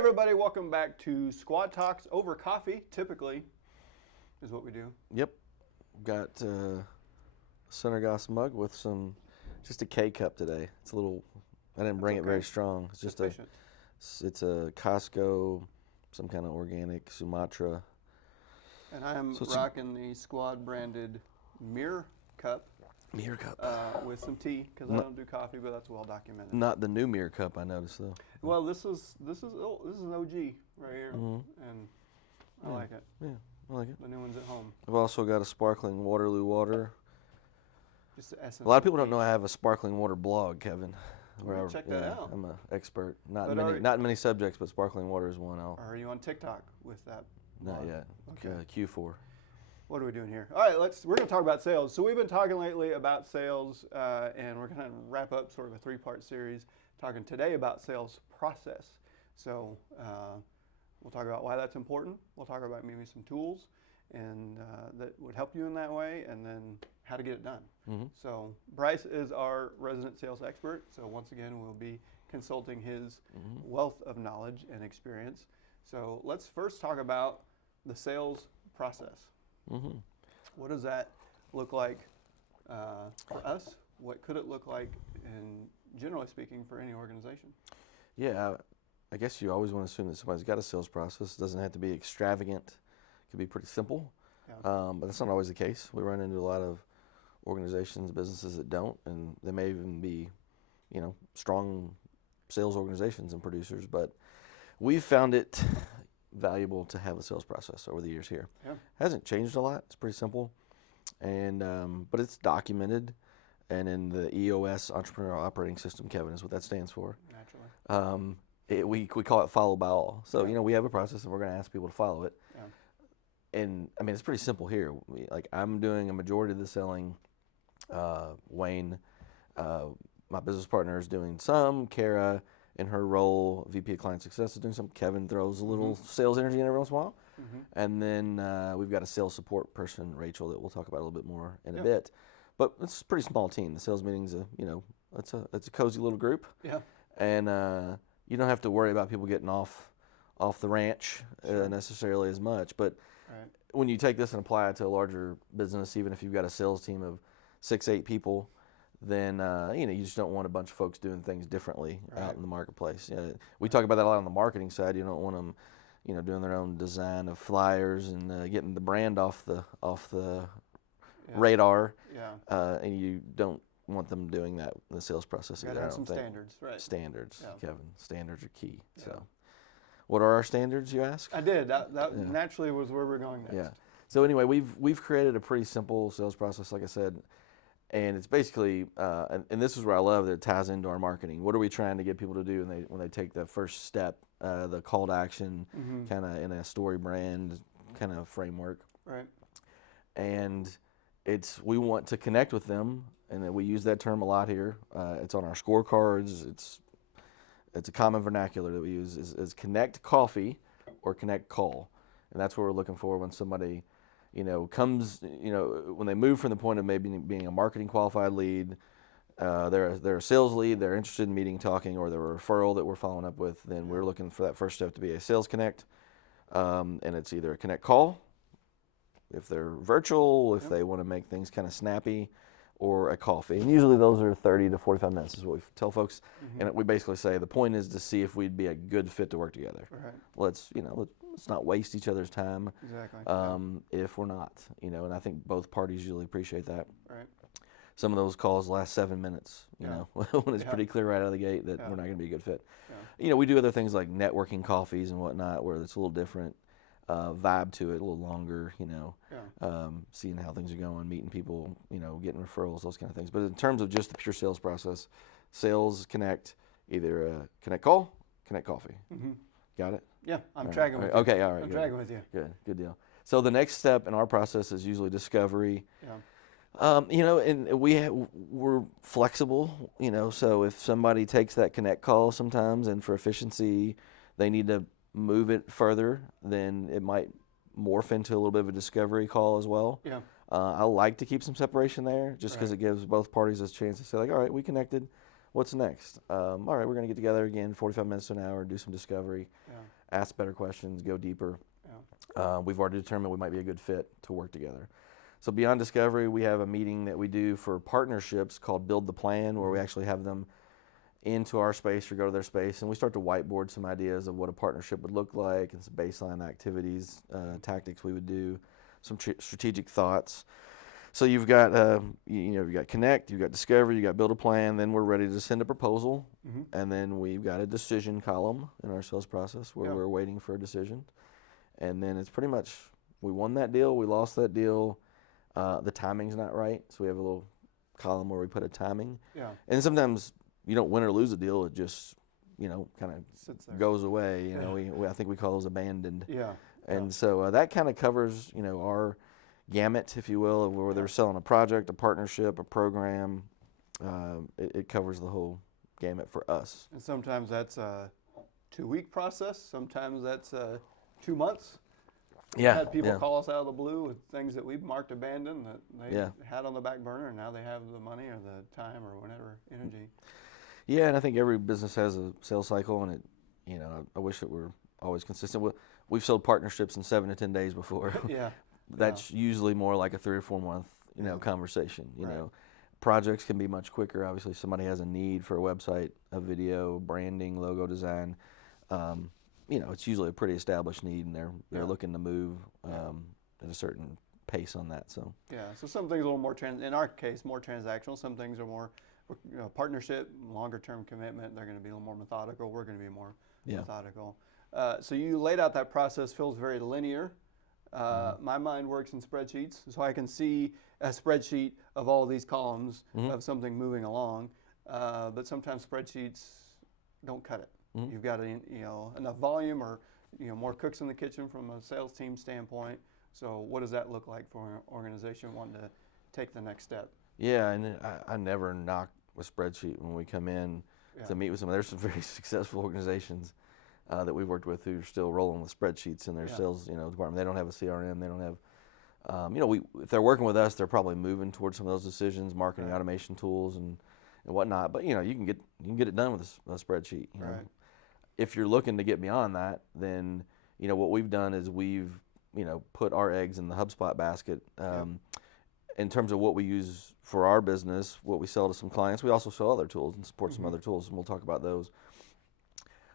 everybody, welcome back to Squad Talks over coffee, typically, is what we do. Yep. Got Center Goss mug with just a K cup today. It's a little, I didn't bring it very strong. It's just it's a Costco, some kind of organic Sumatra. And I'm rocking the Squad branded Mirror Cup. Mirror Cup. With some tea, because I don't do coffee, but that's well documented. Not the new Mirror Cup, I noticed though. Well, this is an OG right here, and I like it. Yeah, I like it. The new one's at home. I've also got a sparkling Waterloo water. Just the essence. A lot of people don't know I have a sparkling water blog, Kevin. Check that out. I'm an expert. Not in many subjects, but sparkling water is one. Are you on TikTok with that? Not yet. Okay. Q4. What are we doing here? All right, we're going to talk about sales. So we've been talking lately about sales, and we're going to wrap up sort of a three-part series talking today about sales process. So we'll talk about why that's important. We'll talk about maybe some tools and that would help you in that way, and then how to get it done. Mm-hmm. So Bryce is our resident sales expert. So once again, we'll be consulting his wealth of knowledge and experience. So let's first talk about the sales process. Mm-hmm. What does that look like for us? What could it look like, in generally speaking, for any organization? Yeah, I guess you always want to assume that somebody's got a sales process. It doesn't have to be extravagant. It could be pretty simple, but that's not always the case. We run into a lot of organizations, businesses that don't, and they may even be, strong sales organizations and producers, but we've found it valuable to have a sales process over the years here. Yeah. Hasn't changed a lot. It's pretty simple, and but it's documented, and in the EOS Entrepreneurial Operating System, Kevin, is what that stands for. Naturally. We call it follow by all. So we have a process, and we're going to ask people to follow it. Yeah. And I mean, it's pretty simple here. I'm doing a majority of the selling. Wayne, my business partner, is doing some. Kara, in her role, VP of Client Success, is doing some. Kevin throws a little sales energy in every once in a while. And then we've got a sales support person, Rachel, that we'll talk about a little bit more in a bit. But it's a pretty small team. The sales meeting's it's a cozy little group. Yeah. And you don't have to worry about people getting off the ranch necessarily as much. But when you take this and apply it to a larger business, even if you've got a sales team of 6-8 people, then you just don't want a bunch of folks doing things differently out in the marketplace. We talk about that a lot on the marketing side. You don't want them, doing their own design of flyers and getting the brand off the radar. Yeah. And you don't want them doing that in the sales process. You got to have some standards, right? Standards, Kevin. Standards are key. Yeah. So, what are our standards, you ask? I did. That naturally was where we're going next. Yeah. So anyway, we've created a pretty simple sales process, like I said. And it's basically, and this is where I love that it ties into our marketing. What are we trying to get people to do when they take the first step, the call to action, kind of in a story brand kind of framework. Right. And we want to connect with them, and we use that term a lot here. It's on our scorecards. It's a common vernacular that we use is connect coffee or connect call, and that's what we're looking for when somebody comes, when they move from the point of maybe being a marketing qualified lead, they're a sales lead, they're interested in meeting, talking, or they're a referral that we're following up with, then we're looking for that first step to be a sales connect. And it's either a connect call, if they're virtual, if they want to make things kind of snappy, or a coffee. And usually those are 30 to 45 minutes is what we tell folks. And we basically say the point is to see if we'd be a good fit to work together. Right. Let's not waste each other's time. Exactly. If we're not, and I think both parties usually appreciate that. Right. Some of those calls last 7 minutes, when it's pretty clear right out of the gate that we're not going to be a good fit. Yeah. We do other things like networking coffees and whatnot where it's a little different vibe to it, a little longer, seeing how things are going, meeting people, getting referrals, those kind of things. But in terms of just the pure sales process, sales connect, either a connect call, connect coffee. Got it? Yeah, I'm tracking with you. Okay, all right. I'm tracking with you. Good deal. So the next step in our process is usually discovery. Yeah. And we're flexible, so if somebody takes that connect call sometimes and for efficiency, they need to move it further, then it might morph into a little bit of a discovery call as well. Yeah. I like to keep some separation there just because it gives both parties a chance to say, like, all right, we connected. What's next? All right, we're going to get together again, 45 minutes to an hour, do some discovery, ask better questions, go deeper. We've already determined we might be a good fit to work together. So beyond discovery, we have a meeting that we do for partnerships called Build the Plan, where we actually have them into our space or go to their space, and we start to whiteboard some ideas of what a partnership would look like and some baseline activities, tactics we would do, some strategic thoughts. So you've got, you've got connect, you've got discovery, you got build a plan. Then we're ready to send a proposal, and then we've got a decision column in our sales process where we're waiting for a decision. And then it's pretty much we won that deal, we lost that deal, the timing's not right, so we have a little column where we put a timing. And sometimes you don't win or lose a deal; it just kind of goes away. I think we call those abandoned. And so that kind of covers our gamut, if you will, of whether they're selling a project, a partnership, a program. It covers the whole gamut for us. And sometimes that's a 2-week process. Sometimes that's 2 months. We've had people call us out of the blue with things that we've marked abandoned that they had on the back burner, and now they have the money or the time or whatever energy. Yeah, and I think every business has a sales cycle, and I wish it were always consistent. We've sold partnerships in 7 to 10 days before. That's usually more like a 3 or 4 month conversation. Projects can be much quicker. Obviously, somebody has a need for a website, a video, branding, logo design. It's usually a pretty established need, and they're looking to move at a certain pace on that. So so some things are a little more in our case more transactional. Some things are more partnership, longer term commitment. They're going to be a little more methodical. We're going to be more methodical. So you laid out that process. Feels very linear. My mind works in spreadsheets, so I can see a spreadsheet of all these columns of something moving along. But sometimes spreadsheets don't cut it. You've got enough volume or more cooks in the kitchen from a sales team standpoint. So what does that look like for an organization wanting to take the next step? Yeah, and I never knock a spreadsheet when we come in to meet with them. There's some very successful organizations that we've worked with who are still rolling with spreadsheets in their sales department. They don't have a CRM. They don't have if they're working with us, they're probably moving towards some of those decisions, marketing automation tools and whatnot. But you can get it done with a spreadsheet. If you're looking to get beyond that, then what we've done is we've put our eggs in the HubSpot basket. In terms of what we use for our business, what we sell to some clients, we also sell other tools and support some other tools, and we'll talk about those.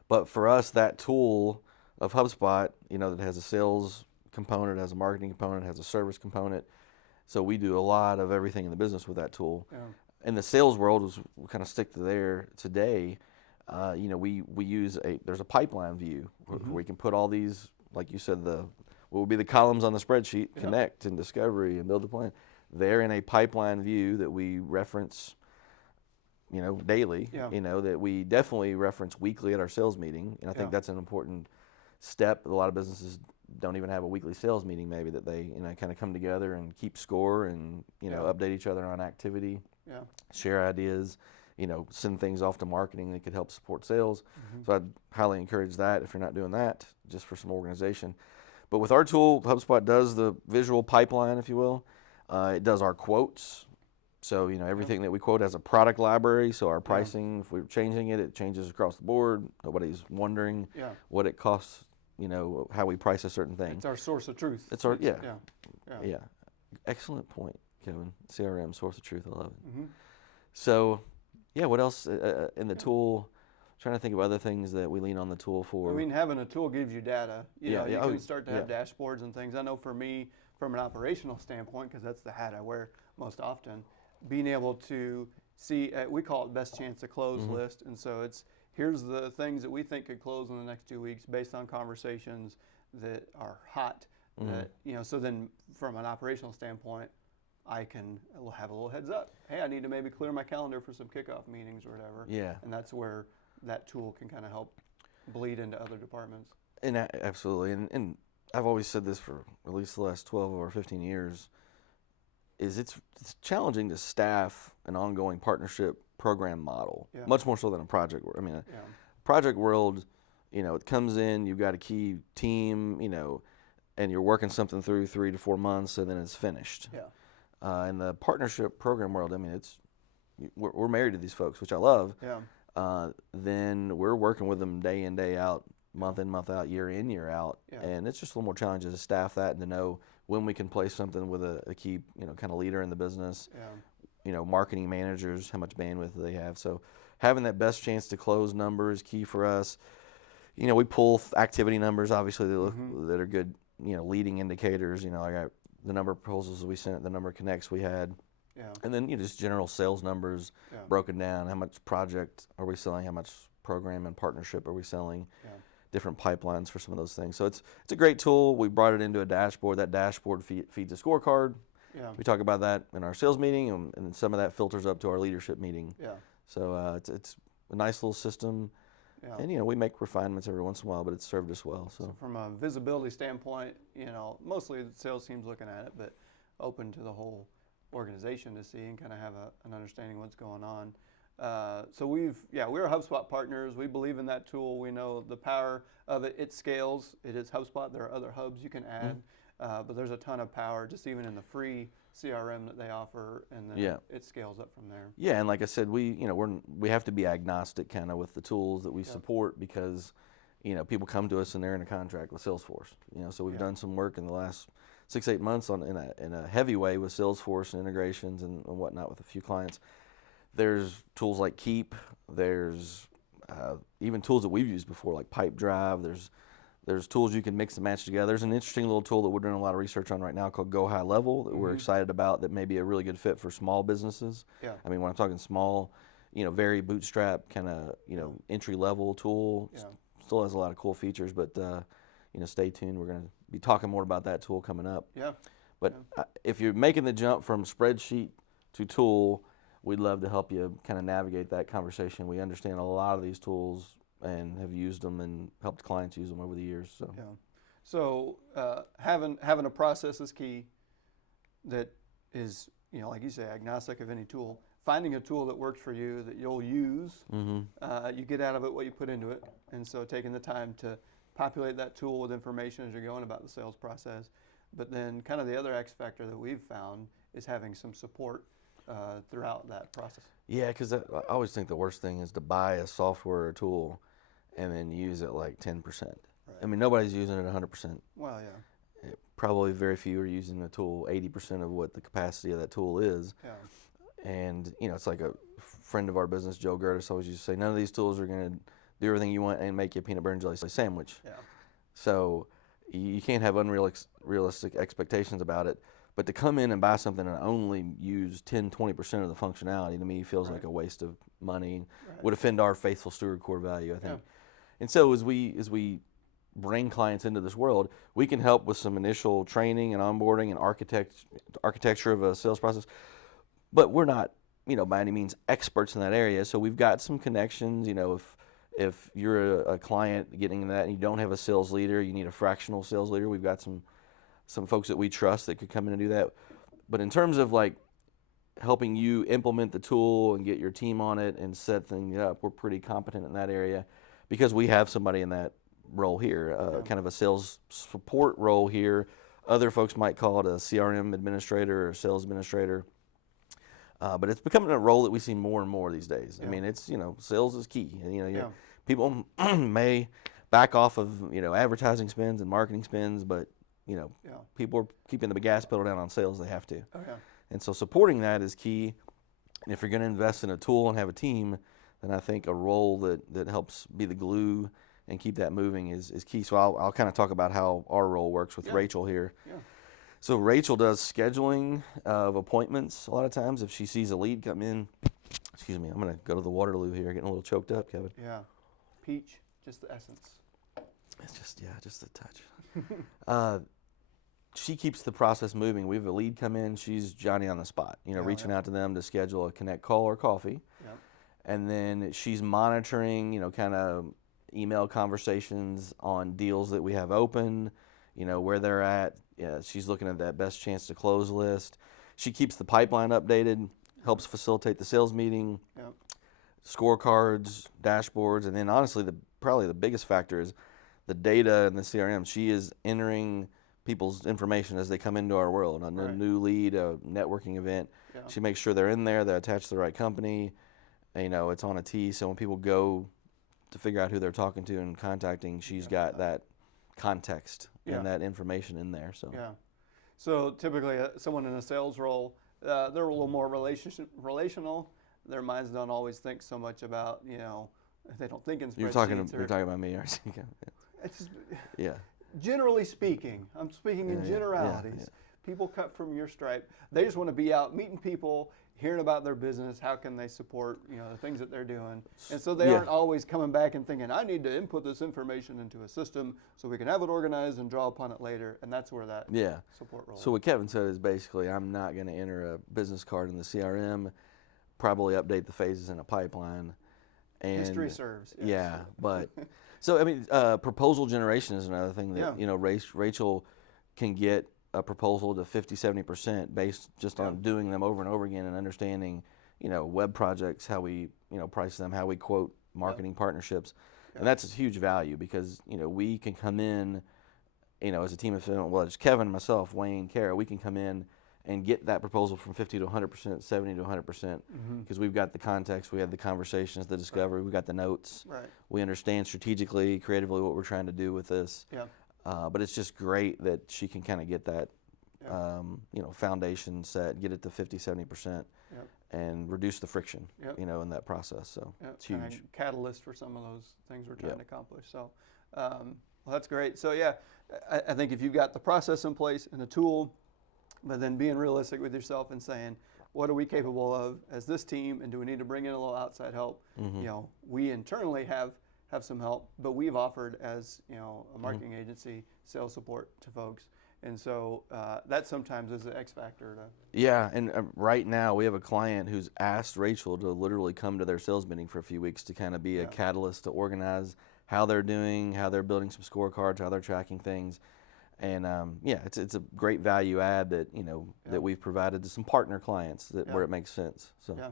But for us, that tool of HubSpot, that has a sales component, has a marketing component, has a service component. So we do a lot of everything in the business with that tool. In the sales world, we kind of stick to there today. We use there's a pipeline view where we can put all these, like you said, what would be the columns on the spreadsheet, connect and discovery and build a plan. They're in a pipeline view that we reference, daily, that we definitely reference weekly at our sales meeting. And I think that's an important step. A lot of businesses don't even have a weekly sales meeting, maybe, that they, kind of come together and keep score and, update each other on activity, share ideas, send things off to marketing that could help support sales. So I'd highly encourage that if you're not doing that, just for some organization. But with our tool, HubSpot does the visual pipeline, if you will. It does our quotes. So, everything that we quote has a product library. So our pricing, if we're changing it, it changes across the board. Nobody's wondering what it costs, how we price a certain thing. It's our source of truth. It's our, yeah. Excellent point, Kevin. CRM, source of truth. I love it. So, what else in the tool? Trying to think of other things that we lean on the tool for. Having a tool gives you data. You can start to have dashboards and things. I know for me, from an operational standpoint, because that's the hat I wear most often, being able to see, we call it best chance to close list. And so here's the things that we think could close in the next 2 weeks based on conversations that are hot. That so then from an operational standpoint, I can have a little heads up. Hey, I need to maybe clear my calendar for some kickoff meetings or whatever. And that's where that tool can kind of help bleed into other departments. And absolutely. And I've always said this for at least the last 12 or 15 years, is it's challenging to staff an ongoing partnership program model, much more so than a project. Project world, it comes in, you've got a key team, and you're working something through 3 to 4 months, and then it's finished. In the partnership program world, we're married to these folks, which I love. Yeah. Then we're working with them day in, day out, month in, month out, year in, year out. Yeah. And it's just a little more challenging to staff that and to know when we can place something with a key, kind of leader in the business. Yeah. Marketing managers, how much bandwidth do they have. So having that best chance to close number is key for us. We pull activity numbers, obviously, that look that are good, leading indicators. I got the number of proposals we sent, the number of connects we had. Yeah. And then just general sales numbers broken down. How much project are we selling? How much program and partnership are we selling? Yeah. Different pipelines for some of those things. So it's a great tool. We brought it into a dashboard. That dashboard feeds a scorecard. Yeah. We talk about that in our sales meeting, and some of that filters up to our leadership meeting. Yeah. So it's a nice little system. Yeah. And we make refinements every once in a while, but it's served us well. So from a visibility standpoint, mostly the sales team's looking at it, but open to the whole organization to see and kind of have an understanding of what's going on. So we're HubSpot partners. We believe in that tool. We know the power of it. It scales. It is HubSpot. There are other hubs you can add, but there's a ton of power just even in the free CRM that they offer, and then it scales up from there. Yeah, and like I said, we have to be agnostic kind of with the tools that we support, because people come to us and they're in a contract with Salesforce. So we've done some work in the last 6-8 months in a heavy way with Salesforce and integrations and whatnot with a few clients. There's tools like Keep. There's even tools that we've used before, like Pipedrive. There's tools you can mix and match together. There's an interesting little tool that we're doing a lot of research on right now called Go High Level that we're excited about, that may be a really good fit for small businesses. Yeah. I mean, when I'm talking small, very bootstrap kind of, entry level tool. Yeah. Still has a lot of cool features, but stay tuned. We're going to be talking more about that tool coming up. Yeah. But if you're making the jump from spreadsheet to tool, we'd love to help you kind of navigate that conversation. We understand a lot of these tools and have used them and helped clients use them over the years. So yeah. So having a process is key. That is, like you say, agnostic of any tool. Finding a tool that works for you that you'll use. You get out of it what you put into it, and so taking the time to populate that tool with information as you're going about the sales process. But then kind of the other X factor that we've found is having some support throughout that process. Yeah, because I always think the worst thing is to buy a software or tool and then use it like 10%. Right. I mean, nobody's using it 100%. Well, yeah. Probably very few are using the tool 80% of what the capacity of that tool is. Yeah. And, it's like a friend of our business, Joe Gertis, always used to say, none of these tools are going to do everything you want and make you a peanut butter and jelly sandwich. Yeah. So you can't have unrealistic expectations about it. But to come in and buy something and only use 10-20% of the functionality, to me feels like a waste of money. Would offend our faithful steward core value, I think. Yeah. And so as we bring clients into this world, we can help with some initial training and onboarding and architecture of a sales process. But we're not, by any means experts in that area. So we've got some connections. If you're a client getting into that and you don't have a sales leader, you need a fractional sales leader. We've got some folks that we trust that could come in and do that. But in terms of like helping you implement the tool and get your team on it and set things up, we're pretty competent in that area because we have somebody in that role here, kind of a sales support role here. Other folks might call it a CRM administrator or sales administrator. But it's becoming a role that we see more and more these days. Yeah. I mean, it's, sales is key. People may back off of, advertising spends and marketing spends, but, people are keeping the gas pedal down on sales. They have to. Oh, yeah. And so supporting that is key. And if you're going to invest in a tool and have a team, then I think a role that helps be the glue and keep that moving is key. So I'll kind of talk about how our role works with Rachel here. Yeah. So Rachel does scheduling of appointments a lot of times. If she sees a lead come in, excuse me, I'm going to go to the Waterloo here, getting a little choked up, Kevin. Yeah. Peach, just the essence. It's just a touch. She keeps the process moving. We have a lead come in, she's Johnny on the spot, reaching out to them to schedule a connect call or coffee. Yep. And then she's monitoring, kind of email conversations on deals that we have open, where they're at. Yeah, she's looking at that best chance to close list. She keeps the pipeline updated, helps facilitate the sales meeting, scorecards, dashboards, and then honestly, probably the biggest factor is the data in the CRM. She is entering people's information as they come into our world. A Right. new lead, a networking event. Yeah. She makes sure they're in there, they're attached to the right company. And, it's on a tee. So when people go to figure out who they're talking to and contacting, she's got that context Yeah. and that information in there. So Yeah. So typically, someone in a sales role, they're a little more relational. Their minds don't always think so much about, they don't think in spreadsheets. you're talking about me, aren't you? It's just, Yeah. generally speaking, I'm speaking in Yeah, generalities. yeah. People cut from your stripe. They just want to be out meeting people, hearing about their business. How can they support, the things that they're doing? And so they Yeah. aren't always coming back and thinking, I need to input this information into a system so we can have it organized and draw upon it later. And that's where that Yeah. support role. So what Kevin said is basically, I'm not going to enter a business card in the CRM, probably update the phases in a pipeline. And History serves. Yes. Yeah, but so I mean, proposal generation is another thing that Yeah. Rachel can get a proposal to 50-70% based just on doing them over and over again and understanding, web projects, how we price them, how we quote marketing partnerships, and that's a huge value because we can come in, as a team of it's Kevin, myself, Wayne, Kara, we can come in and get that proposal from 50 to 100%, 70 to 100%, because we've got the context, we had the conversations, the discovery, we got the notes, Right. we understand strategically, creatively what we're trying to do with this. Yeah. But it's just great that she can kind of get that, Yeah. foundation set, get it to 50-70%, Yep. and reduce the friction, Yep. in that process. So Yeah, it's kinda huge. catalyst for some of those things we're trying Yep. to accomplish. So, well, that's great. So yeah, I think if you've got the process in place and the tool, but then being realistic with yourself and saying, what are we capable of as this team, and do we need to bring in a little outside help? We internally have some help, but we've offered as a marketing agency sales support to folks, and so that sometimes is the X factor. Yeah, and right now we have a client who's asked Rachel to literally come to their sales meeting for a few weeks to kind of be a catalyst to organize how they're doing, how they're building some scorecards, how they're tracking things. And it's a great value add that that we've provided to some partner clients where it makes sense. So Yeah,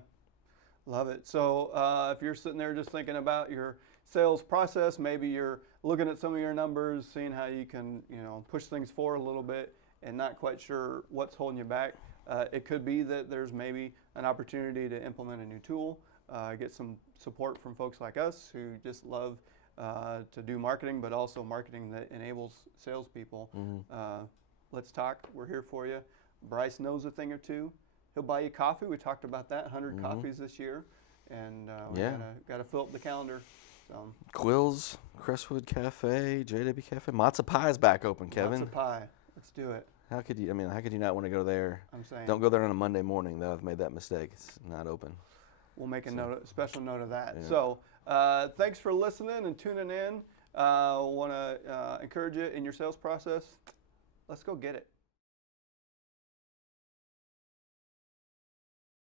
love it. So if you're sitting there just thinking about your sales process, maybe you're looking at some of your numbers, seeing how you can push things forward a little bit, and not quite sure what's holding you back. It could be that there's maybe an opportunity to implement a new tool, get some support from folks like us who just love to do marketing, but also marketing that enables salespeople. Let's talk. We're here for you. Bryce knows a thing or two. He'll buy you coffee. We talked about that. 100 coffees this year, and we got to fill up the calendar. So Quills, Crestwood Cafe, JW Cafe, Matzo Pie's back open, Kevin. Matzo pie. Let's do it. How could you? I mean, how could you not want to go there? I'm saying. Don't go there on a Monday morning, though. I've made that mistake. It's not open. We'll make a special note of that. Yeah. So thanks for listening and tuning in. Want to encourage you in your sales process. Let's go get it.